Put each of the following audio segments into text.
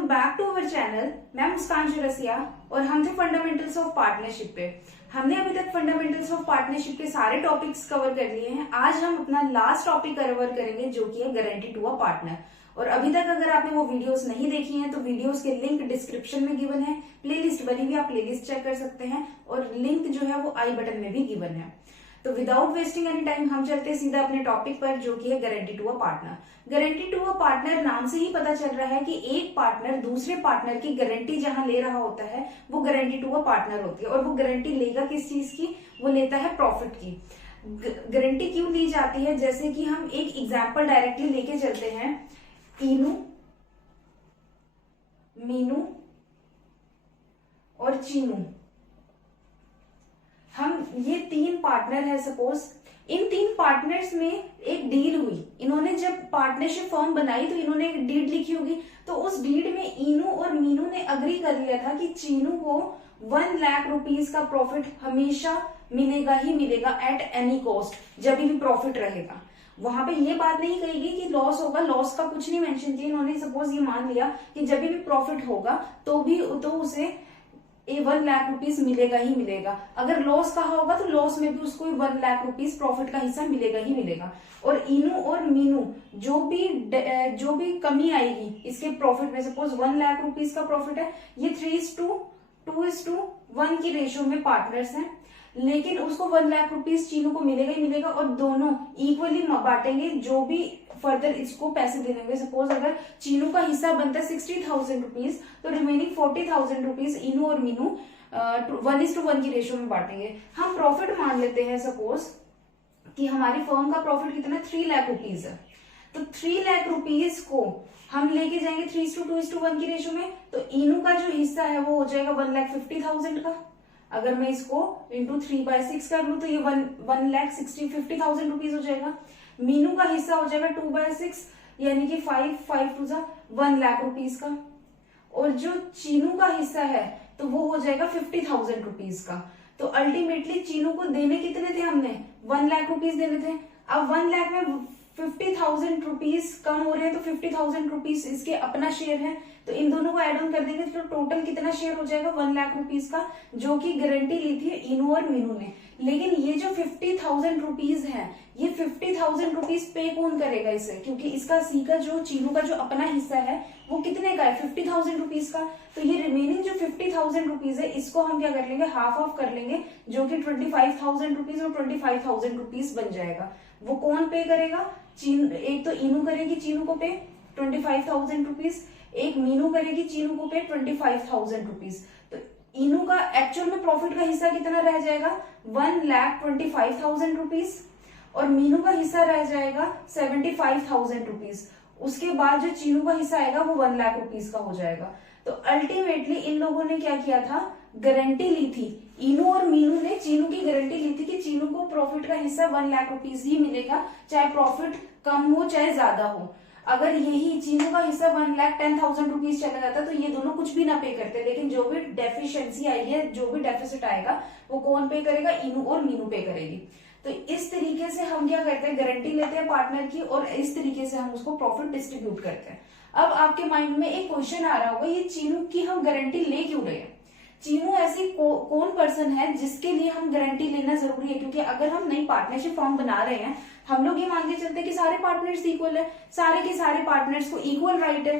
Welcome back to our channel. मैं मुस्कान चौरसिया और हम थे फंडामेंटल्स ऑफ पार्टनरशिप पे। हमने अभी तक फंडामेंटल्स ऑफ पार्टनरशिप के सारे टॉपिक्स कवर कर लिए हैं। आज हम अपना लास्ट टॉपिक कवर करेंगे जो कि है गारंटी टू अ पार्टनर। और अभी तक अगर आपने वो वीडियोस नहीं देखी हैं तो वीडियोस के लिंक डिस्क्रिप्शन में गिवन है। प्लेलिस्ट बनी हुई, आप प्लेलिस्ट चेक कर सकते हैं और लिंक जो है वो आई बटन में भी गिवन है। तो विदाउट वेस्टिंग एनी टाइम हम चलते हैं सीधा अपने टॉपिक पर जो कि है guarantee to a partner. Guarantee to a partner नाम से ही पता चल रहा है कि एक पार्टनर दूसरे पार्टनर की गारंटी जहां ले रहा होता है वो गारंटी टू अ पार्टनर होती है। और वो गारंटी लेगा किस चीज की? वो लेता है प्रॉफिट की। गारंटी क्यों ली जाती है? जैसे कि हम एक एग्जाम्पल डायरेक्टली लेके चलते हैं। इनू, मीनू और चीनू, हम ये तीन पार्टनर है। सपोज इन तीन पार्टनर्स में एक डील हुई। इन्होंने जब पार्टनरशिप फॉर्म बनाई तो इन्होंने एक डीड लिखी होगी। तो उस डीड में इनू और मीनू ने अग्री कर लिया था कि चीनू को 1 लाख रुपीज का प्रॉफिट हमेशा मिलेगा ही मिलेगा एट एनी कॉस्ट, जब भी प्रॉफिट रहेगा। वहां पे ये बात नहीं कहेगी कि लॉस होगा, लॉस का कुछ नहीं मेंशन किया। इन्होंने सपोज ये मान लिया कि जब भी प्रॉफिट होगा तो उसे 1 लाख रुपीज मिलेगा ही मिलेगा। अगर लॉस कहा होगा तो लॉस में भी उसको 1 लाख रुपीज प्रॉफिट का हिस्सा मिलेगा ही मिलेगा। और इनू और मीनू जो भी कमी आएगी इसके प्रॉफिट में, सपोज 1 लाख रुपीज का प्रॉफिट है, ये 3:2:1 की रेशियो में पार्टनर्स हैं। लेकिन उसको 1 लाख रुपीज चीनू को मिलेगा ही मिलेगा और दोनों इक्वली बांटेंगे जो भी फर्दर इसको पैसे देने होंगे। सपोज अगर चीनू का हिस्सा बनता है 60,000 रुपीज तो रिमेनिंग 40,000 रुपीज इनू और मीनू 1:1 की रेशियो में बांटेंगे। हम प्रॉफिट मान लेते हैं सपोज कि हमारी फर्म का प्रॉफिट कितना 3 लाख रुपीज है। तो 3 लाख रुपीज को हम लेके जाएंगे 3:2:1 की रेशियो में। तो इनू का जो हिस्सा है वो हो जाएगा 1,50,000 का। अगर मैं इसको इंटू 3/6 कर लूं तो ये 1,50,000 रुपीज हो जाएगा। मीनू का हिस्सा हो जाएगा 2/6 यानी कि 1 लाख रुपीज का। और जो चीनू का हिस्सा है तो वो हो जाएगा 50,000 रुपीज का। तो अल्टीमेटली चीनू को देने कितने थे? हमने 1 लाख रुपीज देने थे। अब 1 लाख में 50,000 रुपीज कम हो रहे हैं तो 50,000 रुपीज इसके अपना शेयर है। तो इन दोनों को एड ऑन कर देंगे तो टोटल कितना शेयर हो जाएगा 1 लाख रुपीज का, जो कि गारंटी ली थी इनू और मीनू ने। लेकिन ये जो 50,000 रुपीज है, ये 50,000 रुपीज पे कौन करेगा इसे? क्योंकि इसका सी का जो चीनू का जो अपना हिस्सा है वो कितने का है? 50,000 रुपीज का। तो ये रिमेनिंग जो 50,000 रुपीज है इसको हम क्या कर लेंगे? हाफ ऑफ कर लेंगे, जो कि 25,000 रुपीज और 25,000 रुपीज बन जाएगा। वो कौन पे करेगा? एक तो इनू करेगी चीनू को पे 25,000 रुपीज, एक मीनू करेगी चीनू को पे 25,000 रुपीज। तो इनू का एक्चुअल में प्रॉफिट का हिस्सा कितना रह जाएगा? 1,25,000 रुपीज और मीनू का हिस्सा रह जाएगा 75,000 रुपीज। उसके बाद जो चीनू का हिस्सा आएगा वो 1 लाख रुपीज का हो जाएगा। तो अल्टीमेटली इन लोगों ने क्या किया था? गारंटी ली थी। इनू और मीनू ने चीनू की गारंटी ली थी कि चीनू को प्रॉफिट का हिस्सा 1 लाख रुपीज ही मिलेगा, चाहे प्रॉफिट कम हो चाहे ज्यादा हो। अगर यही चीनू का हिस्सा 1,10,000 रुपीज चला जाता तो ये दोनों कुछ भी ना पे करते। लेकिन जो भी डेफिशिएंसी आएगी, जो भी डेफिसिट आएगा वो कौन पे करेगा? इनू और मीनू पे करेगी। तो इस तरीके से हम क्या करते हैं? गारंटी लेते हैं पार्टनर की और इस तरीके से हम उसको प्रॉफिट डिस्ट्रीब्यूट करते हैं। अब आपके माइंड में एक क्वेश्चन आ रहा होगा, ये चीनू की हम गारंटी ले क्यों रहे हैं? चीनू ऐसी कौन पर्सन है जिसके लिए हम गारंटी लेना जरूरी है? क्योंकि अगर हम नई पार्टनरशिप फॉर्म बना रहे हैं, हम लोग ये मान के चलते हैं कि सारे पार्टनर्स इक्वल है, सारे के सारे पार्टनर्स को इक्वल राइट है।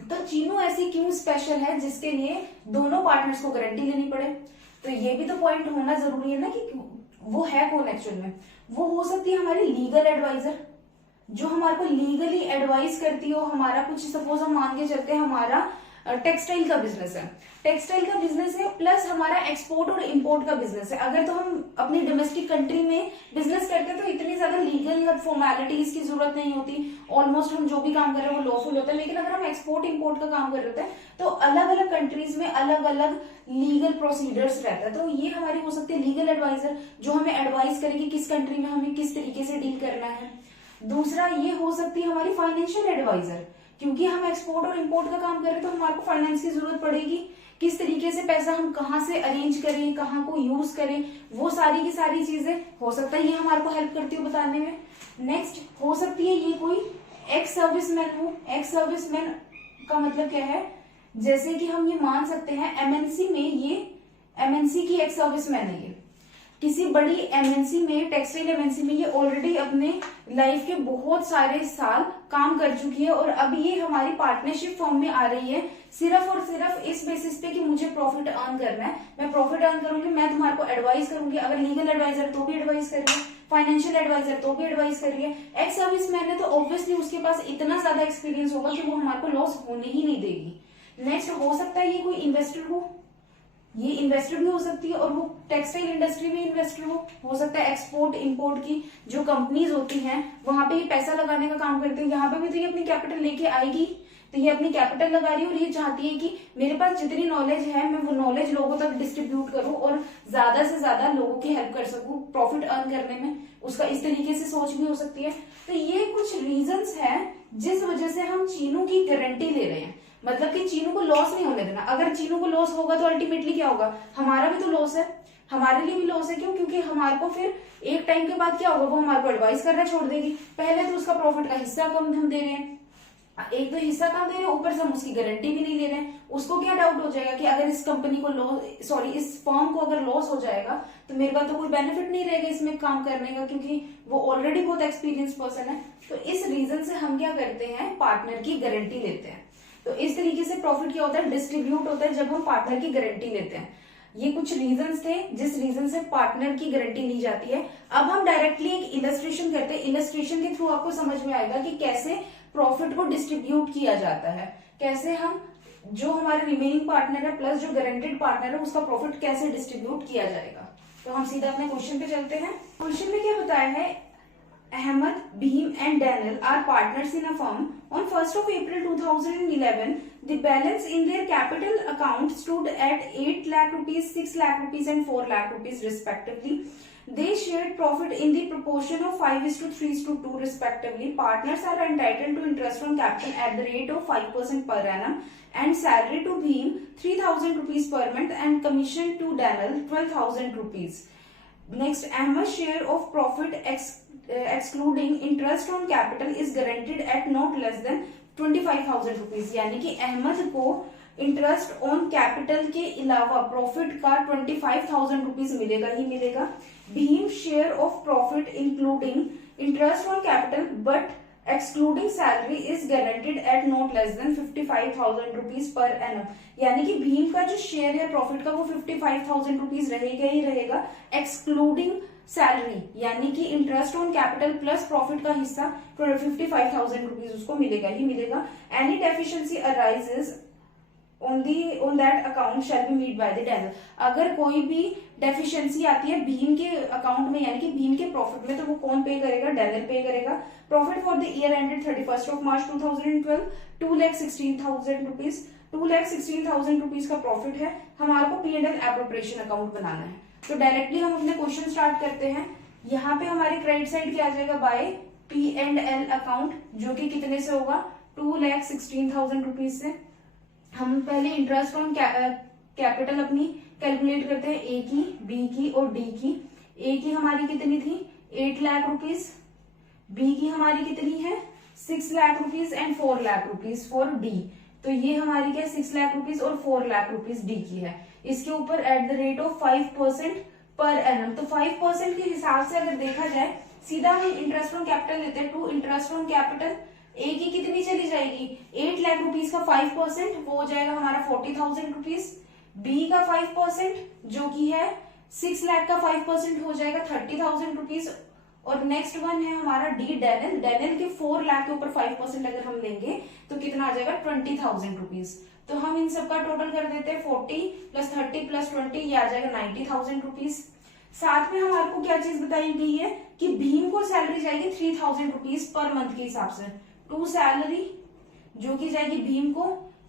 तो चीनू ऐसी क्यों स्पेशल है जिसके लिए दोनों पार्टनर्स को गारंटी लेनी पड़े? तो ये भी तो पॉइंट होना जरूरी है ना कि वो है कौन एक्चुअल में। वो हो सकती है हमारी लीगल एडवाइजर, जो हमारे को लीगली एडवाइस करती हो। हमारा कुछ सपोज हम मान के चलते हैं हमारा टेक्सटाइल का बिजनेस है, टेक्सटाइल का बिजनेस है प्लस हमारा एक्सपोर्ट और इंपोर्ट का बिजनेस है। अगर तो हम अपनी डोमेस्टिक कंट्री में बिजनेस करते हैं तो इतनी ज्यादा लीगल फॉर्मेलिटीज की जरूरत नहीं होती। ऑलमोस्ट हम जो भी काम कर रहे हैं वो लॉफुल होता है। लेकिन अगर हम एक्सपोर्ट इंपोर्ट का काम कर रहे हैं तो अलग अलग कंट्रीज में अलग अलग लीगल प्रोसीजर्स रहता है। तो ये हमारी हो सकती है लीगल एडवाइजर, जो हमें एडवाइस करेगी किस कंट्री में हमें किस तरीके से डील करना है। दूसरा ये हो सकती है हमारी फाइनेंशियल एडवाइजर, क्योंकि हम एक्सपोर्ट और इंपोर्ट का काम कर रहे हैं तो हमारे को फाइनेंस की जरूरत पड़ेगी। किस तरीके से पैसा हम कहाँ से अरेंज करें, कहाँ को यूज करें, वो सारी की सारी चीजें हो सकता है ये हमारे को हेल्प करती हो बताने में। नेक्स्ट हो सकती है ये कोई एक्स सर्विसमैन हो, एक्स सर्विसमैन का मतलब क्या है, जैसे कि हम ये मान सकते हैं एमएनसी में, ये एमएनसी की एक सर्विस मैन है, ये किसी बड़ी एमएनसी में, टेक्सटाइल एमएनसी में ये ऑलरेडी अपने लाइफ के बहुत सारे साल काम कर चुकी है और अब ये हमारी पार्टनरशिप फॉर्म में आ रही है सिर्फ और सिर्फ इस बेसिस पे कि मुझे प्रॉफिट अर्न करना है, मैं प्रॉफिट अर्न करूंगी, मैं तुम्हारे को एडवाइस करूंगी, अगर लीगल एडवाइजर तो भी एडवाइस कर रही है, फाइनेंशियल एडवाइजर तो भी एडवाइस कर रही है। एक्स सर्विस मैन है तो ऑब्वियसली उसके पास इतना ज्यादा एक्सपीरियंस होगा कि वो हमारे को लॉस होने ही नहीं देगी। नेक्स्ट हो सकता है ये कोई इन्वेस्टर हो, ये इन्वेस्टर भी हो सकती है और वो टेक्सटाइल इंडस्ट्री में इन्वेस्टर हो सकता है एक्सपोर्ट इंपोर्ट की जो कंपनीज होती हैं वहां पे ये पैसा लगाने का काम करते हैं, यहाँ पे भी तो ये अपनी कैपिटल लेके आएगी, तो ये अपनी कैपिटल लगा रही है और ये चाहती है कि मेरे पास जितनी नॉलेज है मैं वो नॉलेज लोगों तक डिस्ट्रीब्यूट करूं और ज्यादा से ज्यादा लोगों की हेल्प कर सकूं प्रॉफिट अर्न करने में, उसका इस तरीके से सोच भी हो सकती है। तो ये कुछ रीजंस हैं जिस वजह से हम चीनू की गारंटी ले रहे हैं, मतलब कि चीनू को लॉस नहीं होने देना। अगर चीनू को लॉस होगा तो अल्टीमेटली क्या होगा, हमारा भी तो लॉस है, हमारे लिए भी लॉस है। क्यों? क्योंकि हमारे को फिर एक टाइम के बाद क्या होगा, वो हमारे को एडवाइस करना छोड़ देगी। पहले तो उसका प्रॉफिट का हिस्सा कम हम दे रहे हैं, एक तो हिस्सा कम दे रहे हैं, ऊपर से हम उसकी गारंटी भी नहीं दे रहे हैं। उसको क्या डाउट हो जाएगा कि अगर इस कंपनी को लॉस, सॉरी इस फर्म को अगर लॉस हो जाएगा तो मेरे पास तो कोई बेनिफिट नहीं रहेगा इसमें काम करने का, क्योंकि वो ऑलरेडी बहुत एक्सपीरियंस पर्सन है। तो इस रीजन से हम क्या करते हैं, पार्टनर की गारंटी लेते हैं। तो इस तरीके से प्रॉफिट क्या होता है, डिस्ट्रीब्यूट होता है जब हम पार्टनर की गारंटी लेते हैं। ये कुछ रीजंस थे जिस रीजन से पार्टनर की गारंटी ली जाती है। अब हम डायरेक्टली एक इलस्ट्रेशन करते हैं, इलस्ट्रेशन के थ्रू आपको समझ में आएगा कि कैसे प्रॉफिट को डिस्ट्रीब्यूट किया जाता है, कैसे हम जो हमारे रिमेनिंग पार्टनर है प्लस जो गारंटेड पार्टनर है उसका प्रॉफिट कैसे डिस्ट्रीब्यूट किया जाएगा। तो हम सीधा अपने क्वेश्चन पे चलते हैं। क्वेश्चन में क्या बताया है, Ahmed, Bhim and Daniel are partners in a firm. On 1st of April 2011, the balance in their capital account stood at 8 lakh rupees, 6 lakh rupees and 4 lakh rupees respectively. They shared profit in the proportion of 5:3:2 respectively. Partners are entitled to interest on capital at the rate of 5% per annum and salary to Bhim 3,000 rupees per month and commission to Daniel 12,000 rupees. Next, Ahmed's share of profit excluding interest on capital is guaranteed at not less than 25,000 rupees. यानी कि अहमद को interest on capital के अलावा profit का 25,000 rupees मिलेगा ही मिलेगा। Bhim share of profit including interest on capital but excluding salary is guaranteed at not less than 55,000 rupees per annum. यानी कि भीम का जो शेयर है प्रॉफिट का वो 55,000 रुपीज रहेगा ही रहेगा, एक्सक्लूडिंग सैलरी, यानी कि interest on capital plus profit का हिस्सा 55,000 रुपीज उसको मिलेगा ही मिलेगा। Any deficiency arises on that account shall be made by the Daniel. अगर कोई भी डेफिशिएंसी आती है भीम के अकाउंट में यानी कि भीम के प्रॉफिट में, तो वो कौन पे करेगा, डेनियल पे करेगा। Profit for the year ended 31st of March 2012 2,16,000 rupees, 2,16,000 rupees का प्रॉफिट है। हमारे को P&L एप्रोप्रिएशन अकाउंट बनाना है, तो डायरेक्टली हम अपने क्वेश्चन स्टार्ट करते हैं। यहाँ पे हमारे क्रेडिट साइड क्या आ जाएगा, बाय P&L अकाउंट, जो कि कितने से होगा, 2,16,000 रुपीज से। हम पहले इंटरेस्ट ऑन कैपिटल अपनी कैलकुलेट करते हैं, ए की, बी की और डी की। ए की हमारी कितनी थी, 8 लाख रुपीज, बी की हमारी कितनी है 6 lakh rupees and 4 lakh rupees for D. तो ये हमारी क्या 6 लाख रुपीज और 4 लाख रुपीज डी की है। इसके ऊपर at the rate of 5% per annum. तो 5% के हिसाब से अगर देखा जाए, सीधा हम इंटरेस्ट ऑन कैपिटल लेते हैं, to interest on capital A की कितनी चली जाएगी, 8 लाख रुपीज का 5% वो हो जाएगा हमारा 40,000 रुपीज। बी का 5% जो कि है 6 लाख का 5% हो जाएगा 30,000 रुपीज। और नेक्स्ट वन है हमारा डी, डेनियल। डेनियल के 4 लाख के ऊपर 5% अगर हम लेंगे तो कितना आ जाएगा 20,000 रुपीज। तो हम इन सबका टोटल कर देते हैं 40 प्लस 30 प्लस 20, ये आ जाएगा 90,000 रुपीज। साथ में हमारे को क्या चीज बताई गई है कि भीम को सैलरी जाएगी 3,000 रुपीज पर मंथ के हिसाब से, टू सैलरी जो की जाएगी भीम को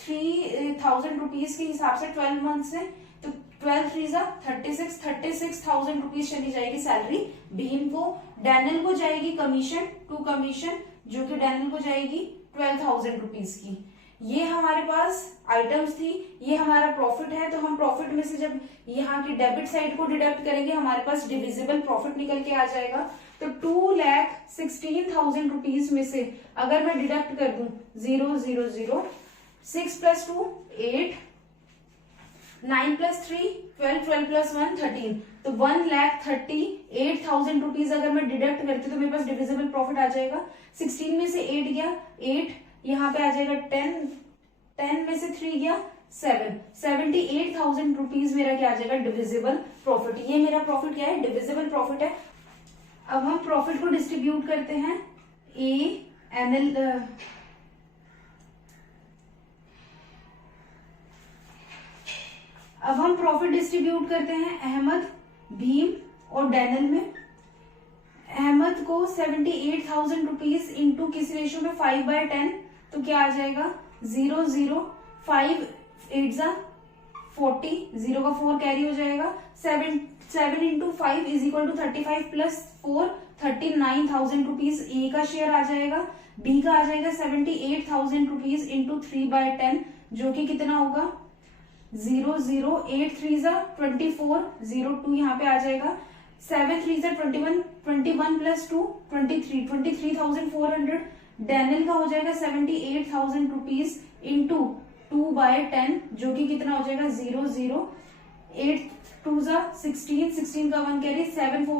3,000 रुपीज के हिसाब से 12 मंथ से। तो 12 3 36,000 रुपीज चली जाएगी सैलरी भीम को। डैनियल को जाएगी कमीशन, टू कमीशन जो कि डैनियल को जाएगी 12,000 रुपीज की। ये हमारे पास आइटम्स थी, ये हमारा प्रॉफिट है। तो हम प्रॉफिट में से जब यहाँ की डेबिट साइड को डिडक्ट करेंगे हमारे पास डिविजिबल प्रॉफिट निकल के आ जाएगा। तो 2,16,000 रुपीज में से अगर मैं डिडक्ट कर दूं 0,0,0 6 + 2 8, 9 + 3 12, 12 + 1 13, तो 1,38,000 रुपीज अगर मैं डिडक्ट करती तो मेरे पास डिविजिबल प्रॉफिट आ जाएगा। 16 में से 8 गया 8, यहाँ पे आ जाएगा 10, 10 में से 3 गया 7, 78,000 रुपीज मेरा क्या आ जाएगा डिविजिबल प्रॉफिट। ये मेरा प्रॉफिट क्या है, डिविजिबल प्रॉफिट है। अब हम प्रॉफिट को डिस्ट्रीब्यूट करते हैं अब हम प्रॉफिट डिस्ट्रीब्यूट करते हैं अहमद, भीम और डैनियल में। अहमद को 78,000 रुपीज इंटू किस रेशियो में 5/10, तो क्या आ जाएगा 0 0 5 8 40, 0 का 4 कैरी हो जाएगा। 7 × 5 = 35 + 4 39,000 रुपीज ए का शेयर आ जाएगा। बी का आ जाएगा 78,000 रुपीज इंटू 3/10, जो कि कितना होगा 0 0 8 3 24, 02 यहाँ पे आ जाएगा। 7 3 21, 21 + 2 23, 23,400। डैनियल का हो जाएगा 78,000 रुपीज इंटू 2/10, जो कि कितना हो जाएगा 0 0 8 2 16, 16 का 1 कैरी, 7 2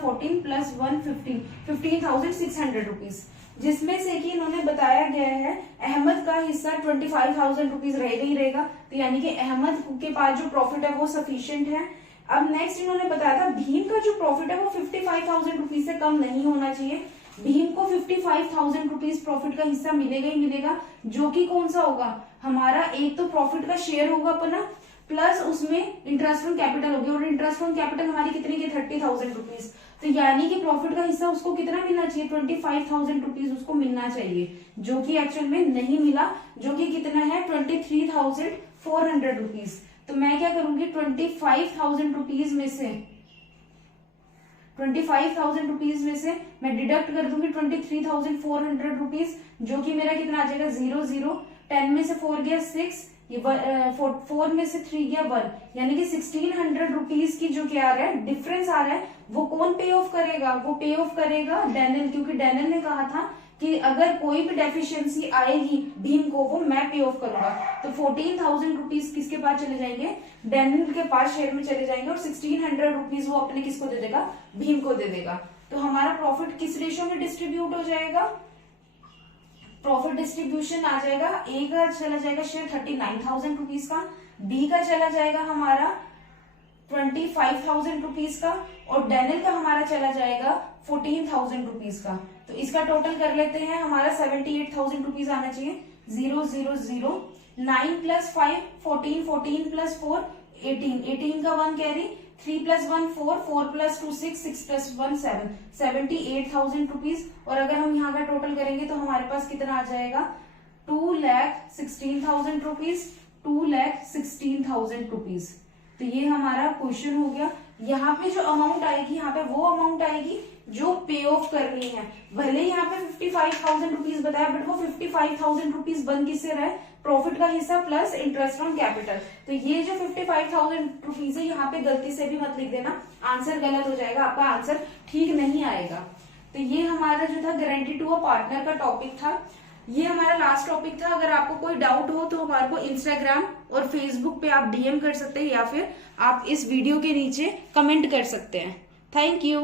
14 + 1 15, 15,600 रुपीज, जिसमें से कि इन्होंने बताया गया है अहमद का हिस्सा 25,000 रुपीज रहेगा ही रहेगा, तो यानी कि अहमद के पास जो प्रॉफिट है वो सफिशिएंट है। अब नेक्स्ट इन्होंने बताया था भीम का जो प्रॉफिट है वो 55,000 रुपीज से कम नहीं होना चाहिए। भीम को 55,000 रुपीज प्रॉफिट का हिस्सा मिलेगा ही मिलेगा, जो कि कौन सा होगा हमारा, एक तो प्रॉफिट का शेयर होगा अपना, प्लस उसमें इंटरेस्ट ऑन कैपिटल होगी, और इंटरेस्ट ऑन कैपिटल हमारी कितनी की 30,000 रुपीज, तो यानी कि प्रॉफिट का हिस्सा उसको कितना मिलना चाहिए 25,000 रुपीज उसको मिलना चाहिए, जो कि एक्चुअल में नहीं मिला, जो कि कितना है 23,400 रुपीज। तो मैं क्या करूंगी 25,000 रुपीज में से 25,000 रुपीज में से मैं डिडक्ट कर दूंगी 23,400 रुपीज, जो कि मेरा कितना आ जाएगा 0 0, 10 में से 4 गया 6, ये 4 में से 3 गया 1, यानी कि 1600 रुपीज की जो क्या आ रहा है डिफरेंस आ रहा है, वो कौन पे ऑफ करेगा, वो पे ऑफ करेगा डैनियल, क्योंकि डैनियल ने कहा था कि अगर कोई भी डेफिशिएंसी आएगी भीम को वो मैं पे ऑफ करूंगा। तो 14,000 रुपीज किसके पास चले जाएंगे, डैनियल के पास शेयर में चले जाएंगे, और 1600 रुपीज वो अपने किसको दे देगा, भीम को दे देगा। तो हमारा प्रॉफिट किस रेशियो में डिस्ट्रीब्यूट हो जाएगा, प्रॉफिट डिस्ट्रीब्यूशन आ जाएगा, ए का चला जाएगा शेयर 39,000 रुपीज का, बी का चला जाएगा हमारा 25,000 रुपीज का, और डैनियल का हमारा चला जाएगा 14,000 रुपीज का। तो इसका टोटल कर लेते हैं, हमारा 78,000 रुपीज आना चाहिए। 0 0 0 9 + 5 14, 14 + 4 18, 18 का 1 कैरी, 3 + 1 4, 4 + 2 6, 6 + 1 7, 78,000 रुपीज। और अगर हम यहाँ का टोटल करेंगे तो हमारे पास कितना आ जाएगा 2,16,000 रुपीज, 2,16,000 रुपीज। तो ये हमारा क्वेश्चन हो गया। यहाँ पे जो अमाउंट आएगी, यहाँ पे वो अमाउंट आएगी जो पे ऑफ करनी है। भले यहाँ पे 55,000 रुपीज बताया, बट वो 55,000 रुपीज बन किससे रहा है, प्रॉफिट का हिस्सा प्लस इंटरेस्ट ऑन कैपिटल। तो ये जो 55,000 रुपीज है यहाँ पे गलती से भी मत लिख देना, आंसर गलत हो जाएगा, आपका आंसर ठीक नहीं आएगा। तो ये हमारा जो था गारंटी टू अ पार्टनर का टॉपिक था, ये हमारा लास्ट टॉपिक था। अगर आपको कोई डाउट हो तो हमारे को इंस्टाग्राम और फेसबुक पे आप डीएम कर सकते हैं, या फिर आप इस वीडियो के नीचे कमेंट कर सकते हैं। Thank you.